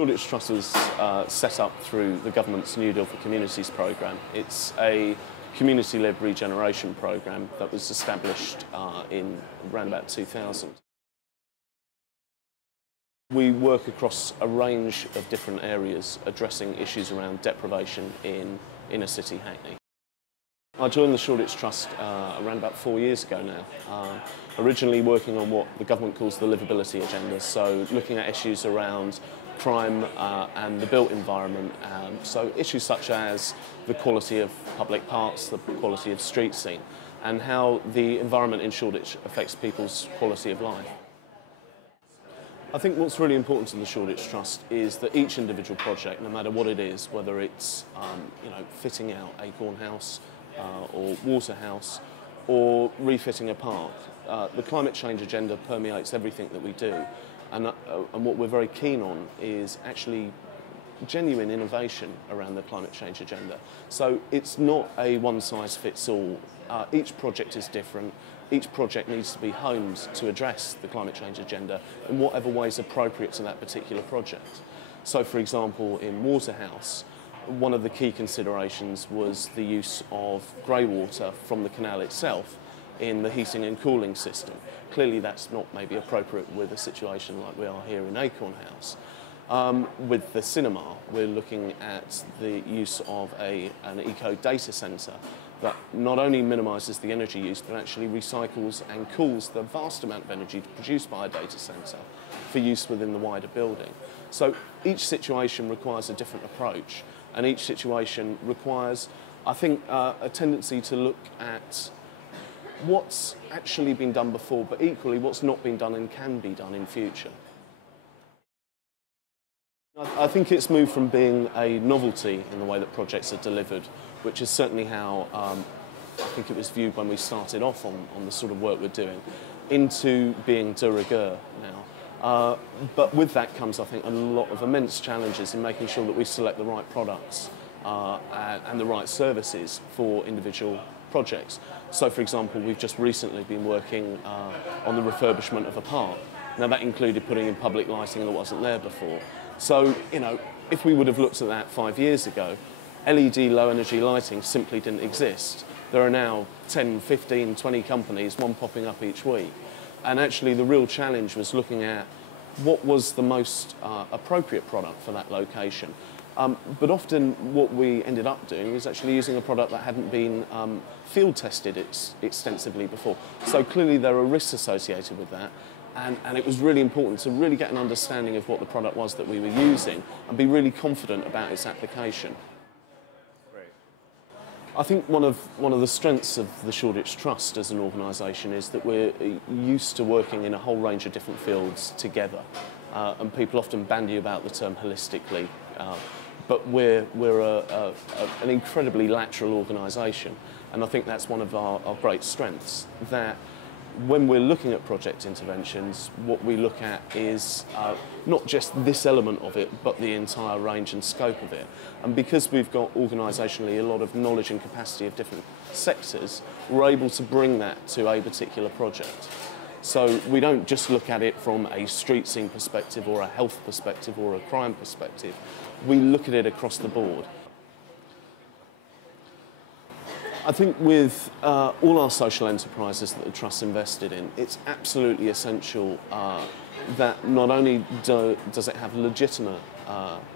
Shoreditch Trust was set up through the government's New Deal for Communities programme. It's a community-led regeneration programme that was established in around about 2000. We work across a range of different areas addressing issues around deprivation in inner city Hackney. I joined the Shoreditch Trust around about 4 years ago now, originally working on what the government calls the livability agenda, so looking at issues around crime and the built environment, so issues such as the quality of public parks, the quality of street scene, and how the environment in Shoreditch affects people's quality of life. I think what's really important to the Shoreditch Trust is that each individual project, no matter what it is, whether it's fitting out Acorn House or Waterhouse or refitting a park, the climate change agenda permeates everything that we do, and what we're very keen on is actually genuine innovation around the climate change agenda. So it's not a one-size-fits-all. Each project is different. Each project needs to be honed to address the climate change agenda in whatever way is appropriate to that particular project. So, for example, in Waterhouse, one of the key considerations was the use of grey water from the canal itself in the heating and cooling system. Clearly that's not maybe appropriate with a situation like we are here in Acorn House. With the cinema, we're looking at the use of an eco data centre that not only minimises the energy use but actually recycles and cools the vast amount of energy produced by a data centre for use within the wider building. So each situation requires a different approach, and each situation requires, I think, a tendency to look at what's actually been done before, but equally what's not been done and can be done in future. I think it's moved from being a novelty in the way that projects are delivered, which is certainly how I think it was viewed when we started off on the sort of work we're doing, into being de rigueur now. But with that comes, I think, a lot of immense challenges in making sure that we select the right products and the right services for individual projects. So, for example, we've just recently been working on the refurbishment of a park. Now, that included putting in public lighting that wasn't there before. So, if we would have looked at that 5 years ago, LED low-energy lighting simply didn't exist. There are now 10, 15, 20 companies, one popping up each week. And actually, the real challenge was looking at what was the most appropriate product for that location. But often what we ended up doing was actually using a product that hadn't been field tested extensively before. So clearly there are risks associated with that. And it was really important to really get an understanding of what the product was that we were using and be really confident about its application. Great. I think one of the strengths of the Shoreditch Trust as an organisation is that we're used to working in a whole range of different fields together. And people often bandy about the term holistically, but we're an incredibly lateral organisation, and I think that's one of our great strengths, that when we're looking at project interventions, what we look at is not just this element of it, but the entire range and scope of it. And because we've got organisationally a lot of knowledge and capacity of different sectors, we're able to bring that to a particular project. So we don't just look at it from a street scene perspective or a health perspective or a crime perspective. We look at it across the board. I think with all our social enterprises that the Trust's invested in, it's absolutely essential that not only does it have legitimate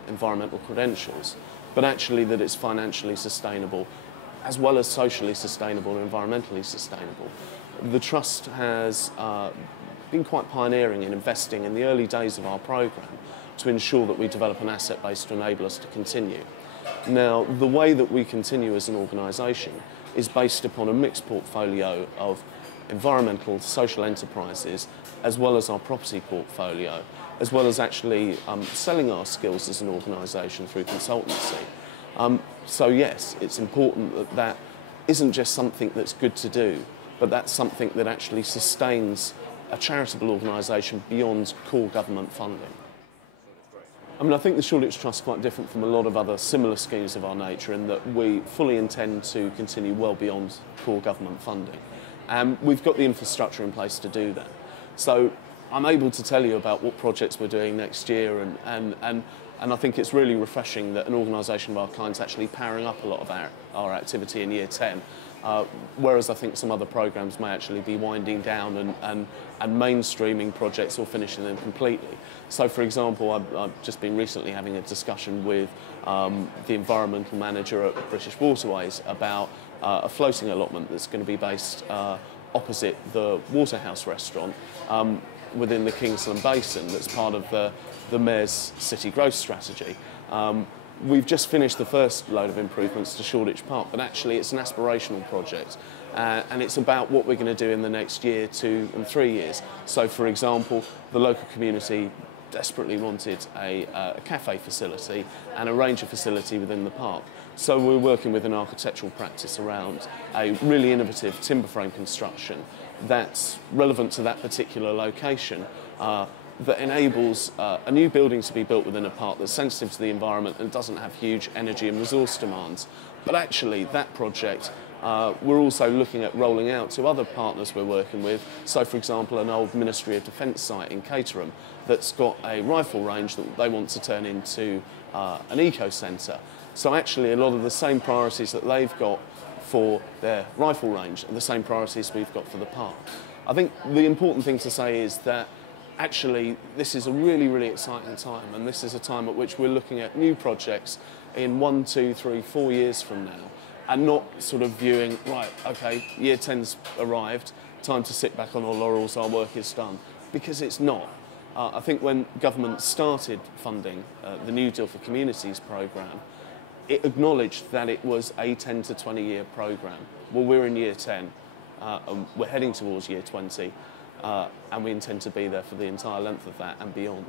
environmental credentials, but actually that it's financially sustainable, as well as socially sustainable and environmentally sustainable. The Trust has been quite pioneering in investing in the early days of our programme to ensure that we develop an asset base to enable us to continue. Now, the way that we continue as an organisation is based upon a mixed portfolio of environmental, social enterprises, as well as our property portfolio, as well as actually selling our skills as an organisation through consultancy. So yes, it's important that that isn't just something that's good to do, but that's something that actually sustains a charitable organisation beyond core government funding. I mean, I think the Shoreditch Trust is quite different from a lot of other similar schemes of our nature in that we fully intend to continue well beyond core government funding. We've got the infrastructure in place to do that. So I'm able to tell you about what projects we're doing next year, and I think it's really refreshing that an organisation of our kind's actually powering up a lot of our activity in year 10, whereas I think some other programmes may actually be winding down and mainstreaming projects or finishing them completely. So, for example, I've just been recently having a discussion with the environmental manager at British Waterways about a floating allotment that's going to be based opposite the Waterhouse restaurant within the Kingsland Basin, that's part of the Mayor's City Growth Strategy. We've just finished the first load of improvements to Shoreditch Park, but actually it's an aspirational project, and it's about what we're going to do in the next year, 2 and 3 years. So, for example, the local community desperately wanted a cafe facility and a ranger facility within the park. So we're working with an architectural practice around a really innovative timber frame construction that's relevant to that particular location, that enables a new building to be built within a park that's sensitive to the environment and doesn't have huge energy and resource demands. But actually that project we're also looking at rolling out to other partners we're working with. So, for example, an old Ministry of Defence site in Caterham that's got a rifle range that they want to turn into an eco-centre. So actually a lot of the same priorities that they've got for their rifle range are the same priorities we've got for the park. I think the important thing to say is that actually this is a really, really exciting time, and this is a time at which we're looking at new projects in 1, 2, 3, 4 years from now, and not sort of viewing, right, okay, year 10's arrived, time to sit back on our laurels, our work is done, because it's not. I think when government started funding the New Deal for Communities programme, it acknowledged that it was a 10 to 20 year programme. Well, we're in year 10, and we're heading towards year 20, and we intend to be there for the entire length of that and beyond.